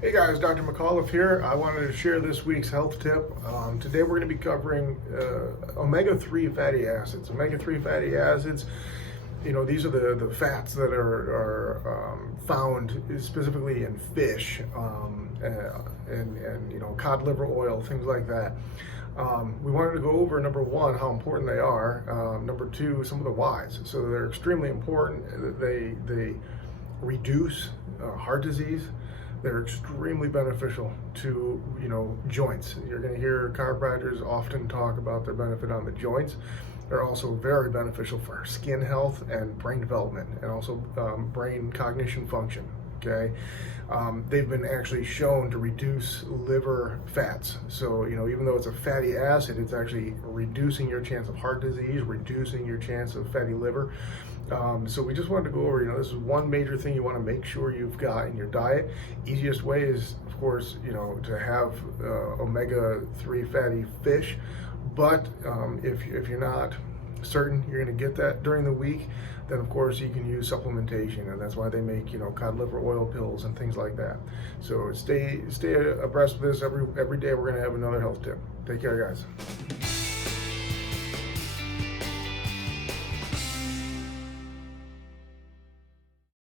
Hey guys, Dr. McAuliffe here. I wanted to share this week's health tip. Today we're going to be covering omega-3 fatty acids. Omega-3 fatty acids, these are the fats that are found specifically in fish and cod liver oil, things like that. We wanted to go over, number one, how important they are. Number two, some of the whys. So they're extremely important. They reduce heart disease. They're extremely beneficial to, joints. You're going to hear chiropractors often talk about their benefit on the joints. They're also very beneficial for skin health and brain development, and also brain cognition function. Okay, they've been actually shown to reduce liver fats. So, even though it's a fatty acid, it's actually reducing your chance of heart disease, reducing your chance of fatty liver. So we just wanted to go over, this is one major thing you want to make sure you've got in your diet. Easiest way is, of course, to have omega-3 fatty fish. But if you're not certain you're going to get that during the week, then of course you can use supplementation, and that's why they make cod liver oil pills and things like that. So stay abreast of this. Every day we're going to have another health tip. Take care, guys.